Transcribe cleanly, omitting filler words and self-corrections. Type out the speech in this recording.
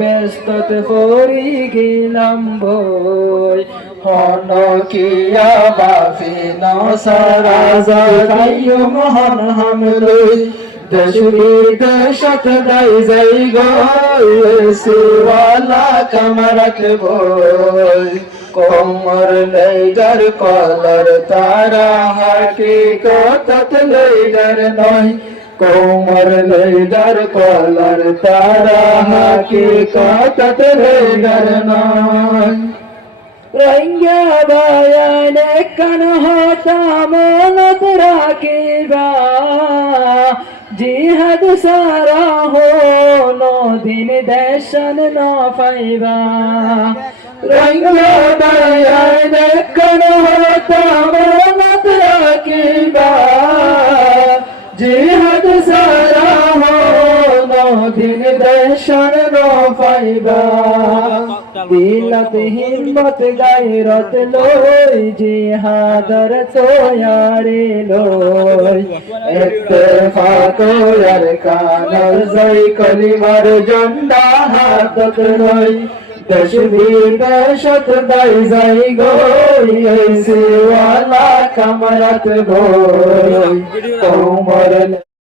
ব্যস্ততে পড়ি গেলাম বই হন কিয়া বাফি নসারা যাইও মহান হামলই দেশ বিদেশত দাই যাই গইসিওয়ালা কামারাত বই কোমর লেজার কলর তারা হাকিকত লেজার নয় কোমর লেজার কলর তারা হাকিকত লেজার নয় রঙ্গা বায়ানে কান হতা মনত রাখিবা জিহাদ সারা হলো দিন দেশন ন পাইবা রঙ্গা বায়ানে কান হতা মনত রাখিবা জিহাদ সারা হলো দিন দেশন ন পাইবা দিলত হিম্মত গায়রত লই জিহাদর তোয়ারে লই ইত্তেফাক আর কানর জয় কলিমার জন্ডা হাতত লই দেশ বিদেশত দাই যাই গই সিওয়ালা কামরাত গই কোমর